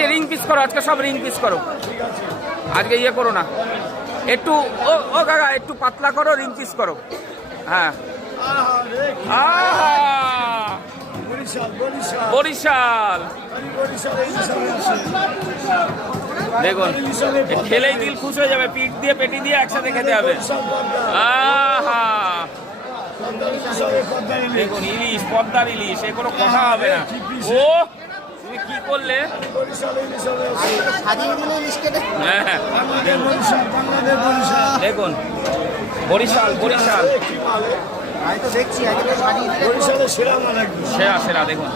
আছে ring piece করো, আজকে সব রিং পিস করো, আজকে ইয়ে করো না, একটু ও কাকা একটু পাতলা করো, রিং পিস করো। হ্যাঁ বরিশাল দেখুন, খেলেই দিল খুশ হয়ে যাবে, পিঠ দিয়ে পেটি দিয়ে একসাথে খেতে হবে। আহা দেখুন ইলিশ, পদ্মার ইলিশ, এ কোনো কথা হবে না। ও তুমি কি করলে? হ্যাঁ দেখুন বরিশাল, বরিশাল সেরা সেরা দেখুন।